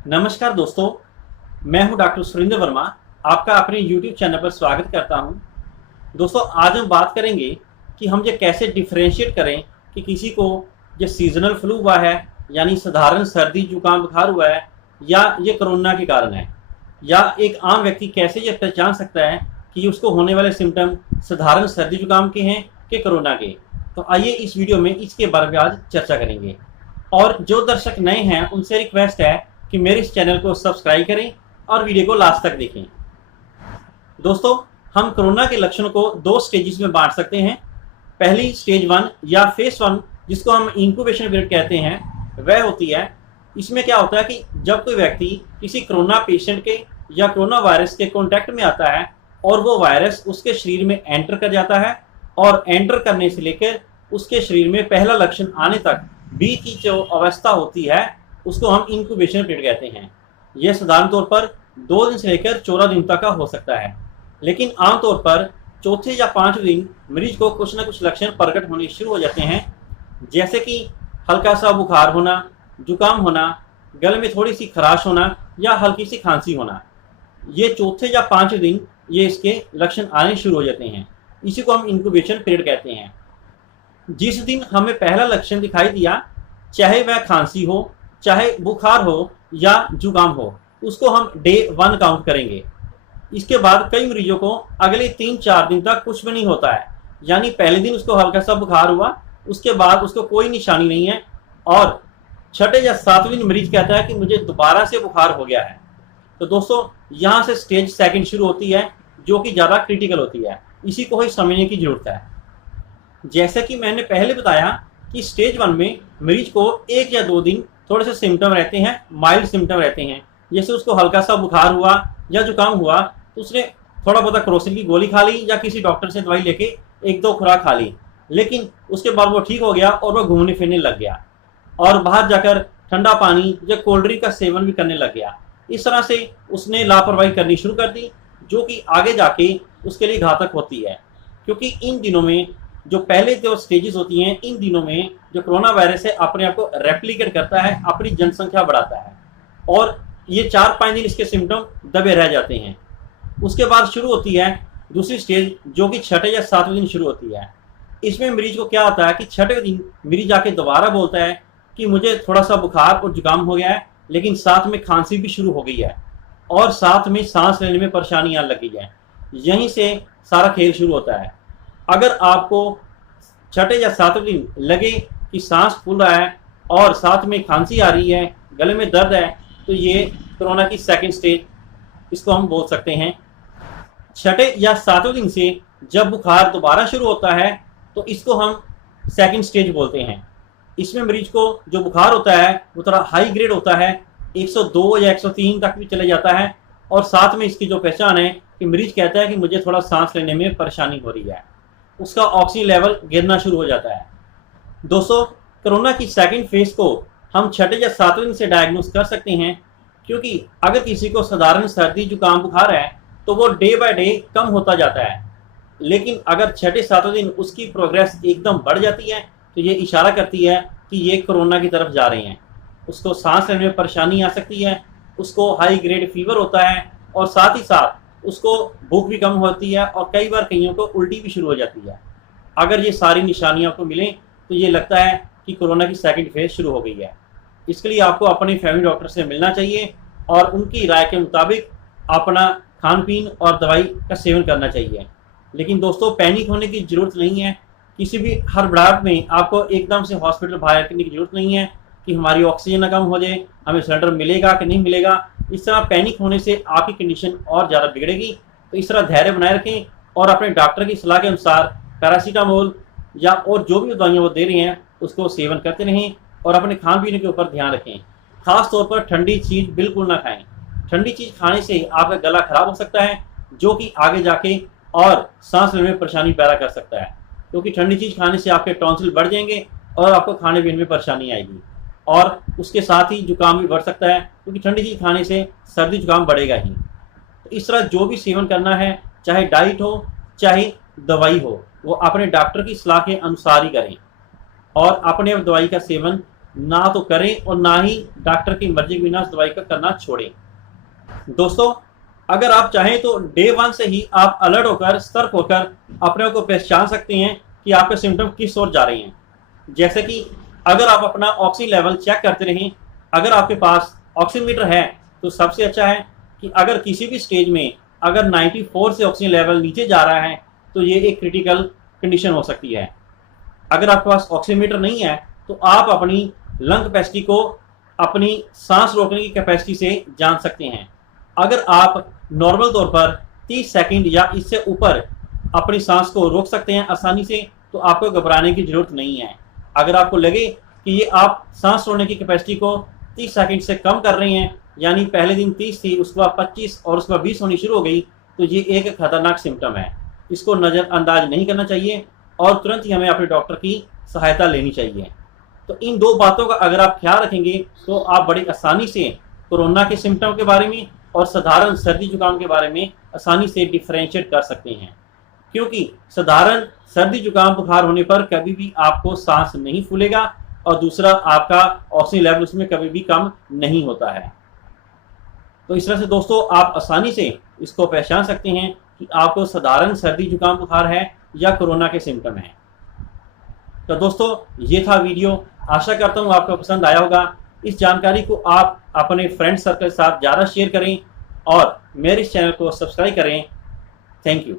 नमस्कार दोस्तों, मैं हूं डॉक्टर सुरेंद्र वर्मा। आपका अपने YouTube चैनल पर स्वागत करता हूं। दोस्तों, आज हम बात करेंगे कि हम ये कैसे डिफरेंशिएट करें कि किसी को ये सीजनल फ्लू हुआ है, यानी साधारण सर्दी जुकाम बुखार हुआ है, या ये कोरोना के कारण है, या एक आम व्यक्ति कैसे ये पहचान सकता है कि उसको होने वाले सिम्टम साधारण सर्दी जुकाम के हैं कि कोरोना के। तो आइए इस वीडियो में इसके बारे में आज चर्चा करेंगे। और जो दर्शक नए हैं उनसे रिक्वेस्ट है कि मेरे इस चैनल को सब्सक्राइब करें और वीडियो को लास्ट तक देखें। दोस्तों, हम कोरोना के लक्षणों को दो स्टेजेस में बांट सकते हैं। पहली स्टेज 1 या फेस 1, जिसको हम इंक्यूबेशन पीरियड कहते हैं, वह होती है। इसमें क्या होता है कि जब कोई व्यक्ति किसी कोरोना पेशेंट के या कोरोना वायरस के कॉन्टैक्ट में आता है और वो वायरस उसके शरीर में एंटर कर जाता है, और एंटर करने से लेकर उसके शरीर में पहला लक्षण आने तक बीच की जो अवस्था होती है उसको हम इंक्यूबेशन पीरियड कहते हैं। यह साधारण तौर पर 2 दिन से लेकर 14 दिन तक का हो सकता है, लेकिन आमतौर पर चौथे या 5वें दिन मरीज को कुछ न कुछ लक्षण प्रकट होने शुरू हो जाते हैं, जैसे कि हल्का सा बुखार होना, जुकाम होना, गले में थोड़ी सी खराश होना या हल्की सी खांसी होना। ये चौथे या 5वें दिन ये इसके लक्षण आने शुरू हो जाते हैं। इसी को हम इंक्यूबेशन पीरियड कहते हैं। जिस दिन हमें पहला लक्षण दिखाई दिया, चाहे वह खांसी हो, चाहे बुखार हो या जुकाम हो, उसको हम डे 1 काउंट करेंगे। इसके बाद कई मरीजों को अगले 3-4 दिन तक कुछ भी नहीं होता है, यानी पहले दिन उसको हल्का सा बुखार हुआ, उसके बाद उसको कोई निशानी नहीं है, और छठे या 7वें दिन मरीज कहता है कि मुझे दोबारा से बुखार हो गया है। तो दोस्तों, यहाँ से स्टेज 2 शुरू होती है, जो कि ज़्यादा क्रिटिकल होती है। इसी को ही समझने की जरूरत है। जैसे कि मैंने पहले बताया कि स्टेज 1 में मरीज को 1 या 2 दिन थोड़े से सिम्टम रहते हैं, माइल्ड सिम्टम रहते हैं। जैसे उसको हल्का सा बुखार हुआ या जुकाम हुआ तो उसने थोड़ा बहुत क्रोसिन की गोली खा ली या किसी डॉक्टर से दवाई लेके 1-2 खुराक खा ली, लेकिन उसके बाद वो ठीक हो गया और वो घूमने फिरने लग गया और बाहर जाकर ठंडा पानी या कोल्ड ड्रिंक का सेवन भी करने लग गया। इस तरह से उसने लापरवाही करनी शुरू कर दी, जो कि आगे जाके उसके लिए घातक होती है। क्योंकि इन दिनों में जो पहले जो स्टेजेस होती हैं, इन दिनों में जो कोरोना वायरस है अपने आप को रेप्लिकेट करता है, अपनी जनसंख्या बढ़ाता है, और ये 4-5 दिन इसके सिम्टम दबे रह जाते हैं। उसके बाद शुरू होती है दूसरी स्टेज, जो कि छठे या 7वें दिन शुरू होती है। इसमें मरीज को क्या होता है कि छठे दिन मरीज आके दोबारा बोलता है कि मुझे थोड़ा सा बुखार और जुकाम हो गया है, लेकिन साथ में खांसी भी शुरू हो गई है और साथ में सांस लेने में परेशानी आने लगी है। यहीं से सारा खेल शुरू होता है। अगर आपको छठे या 7वें दिन लगे कि सांस फूल रहा है और साथ में खांसी आ रही है, गले में दर्द है, तो ये कोरोना की 2nd स्टेज इसको हम बोल सकते हैं। छठे या 7वें दिन से जब बुखार दोबारा शुरू होता है तो इसको हम 2nd स्टेज बोलते हैं। इसमें मरीज को जो बुखार होता है वो थोड़ा हाई ग्रेड होता है, 102 या 103 तक भी चले जाता है, और साथ में इसकी जो पहचान है कि मरीज कहता है कि मुझे थोड़ा सांस लेने में परेशानी हो रही है, उसका ऑक्सीजन लेवल गिरना शुरू हो जाता है। दोस्तों, कोरोना की 2nd फेज को हम छठे या 7वें दिन से डायग्नोस कर सकते हैं, क्योंकि अगर किसी को साधारण सर्दी जुकाम बुखार है तो वो डे बाय डे कम होता जाता है, लेकिन अगर छठे 7वें दिन उसकी प्रोग्रेस एकदम बढ़ जाती है तो ये इशारा करती है कि ये कोरोना की तरफ जा रहे हैं। उसको सांस लेने में परेशानी आ सकती है, उसको हाई ग्रेड फीवर होता है, और साथ ही साथ उसको भूख भी कम होती है, और कई बार कईयों को उल्टी भी शुरू हो जाती है। अगर ये सारी निशानियां आपको मिलें तो ये लगता है कि कोरोना की 2nd फेज शुरू हो गई है। इसके लिए आपको अपने फैमिली डॉक्टर से मिलना चाहिए और उनकी राय के मुताबिक अपना खान पीन और दवाई का सेवन करना चाहिए। लेकिन दोस्तों, पैनिक होने की ज़रूरत नहीं है। किसी भी हड़बड़ाहट में आपको एकदम से हॉस्पिटल बाहर करने की जरूरत नहीं है कि हमारी ऑक्सीजन ना कम हो जाए, हमें सिलेंडर मिलेगा कि नहीं मिलेगा। इस तरह पैनिक होने से आपकी कंडीशन और ज़्यादा बिगड़ेगी। तो इस तरह धैर्य बनाए रखें और अपने डॉक्टर की सलाह के अनुसार पैरासीटामोल या और जो भी दवाइयाँ वो दे रहे हैं उसको सेवन करते रहें, और अपने खान पीने के ऊपर ध्यान रखें। खास तौर पर ठंडी चीज़ बिल्कुल ना खाएं। ठंडी चीज़ खाने से आपका गला खराब हो सकता है, जो कि आगे जाके और सांस लेने में परेशानी पैदा कर सकता है, क्योंकि ठंडी चीज़ खाने से आपके टॉन्सिल बढ़ जाएंगे और आपको खाने पीने में परेशानी आएगी, और उसके साथ ही जुकाम भी बढ़ सकता है, क्योंकि ठंडी चीज़ खाने से सर्दी जुकाम बढ़ेगा ही। तो इस तरह जो भी सेवन करना है, चाहे डाइट हो चाहे दवाई हो, वो अपने डॉक्टर की सलाह के अनुसार ही करें, और अपने दवाई का सेवन ना तो करें और ना ही डॉक्टर की मर्जी के बिना उस दवाई का करना छोड़ें। दोस्तों, अगर आप चाहें तो डे 1 से ही आप अलर्ट होकर, सतर्क होकर अपने को पहचान सकते हैं कि आपके सिम्टम किस ओर जा रहे हैं। जैसे कि अगर आप अपना ऑक्सीजन लेवल चेक करते रहें, अगर आपके पास ऑक्सीमीटर है तो सबसे अच्छा है कि अगर किसी भी स्टेज में अगर 94 से ऑक्सीजन लेवल नीचे जा रहा है तो ये एक क्रिटिकल कंडीशन हो सकती है। अगर आपके पास ऑक्सीमीटर नहीं है तो आप अपनी लंग कैपेसिटी को अपनी सांस रोकने की कैपेसिटी से जान सकते हैं। अगर आप नॉर्मल तौर पर 30 सेकंड या इससे ऊपर अपनी सांस को रोक सकते हैं आसानी से, तो आपको घबराने की जरूरत नहीं है। अगर आपको लगे कि ये आप सांस छोड़ने की कैपेसिटी को 30 सेकंड से कम कर रहे हैं, यानी पहले दिन 30 थी, उसके बाद 25 और उसके बाद 20 होनी शुरू हो गई, तो ये एक खतरनाक सिम्टम है। इसको नज़रअंदाज नहीं करना चाहिए और तुरंत ही हमें अपने डॉक्टर की सहायता लेनी चाहिए। तो इन दो बातों का अगर आप ख्याल रखेंगे तो आप बड़ी आसानी से कोरोना के सिम्टम के बारे में और साधारण सर्दी जुकाम के बारे में आसानी से डिफरेंशिएट कर सकते हैं। क्योंकि साधारण सर्दी जुकाम बुखार होने पर कभी भी आपको सांस नहीं फूलेगा और दूसरा आपका ऑक्सीजन लेवल उसमें कभी भी कम नहीं होता है। तो इस तरह से दोस्तों आप आसानी से इसको पहचान सकते हैं कि आपको साधारण सर्दी जुकाम बुखार है या कोरोना के सिम्टम है। तो दोस्तों, ये था वीडियो। आशा करता हूँ आपको पसंद आया होगा। इस जानकारी को आप अपने फ्रेंड सर्कल के साथ ज़्यादा शेयर करें और मेरे इस चैनल को सब्सक्राइब करें। Thank you.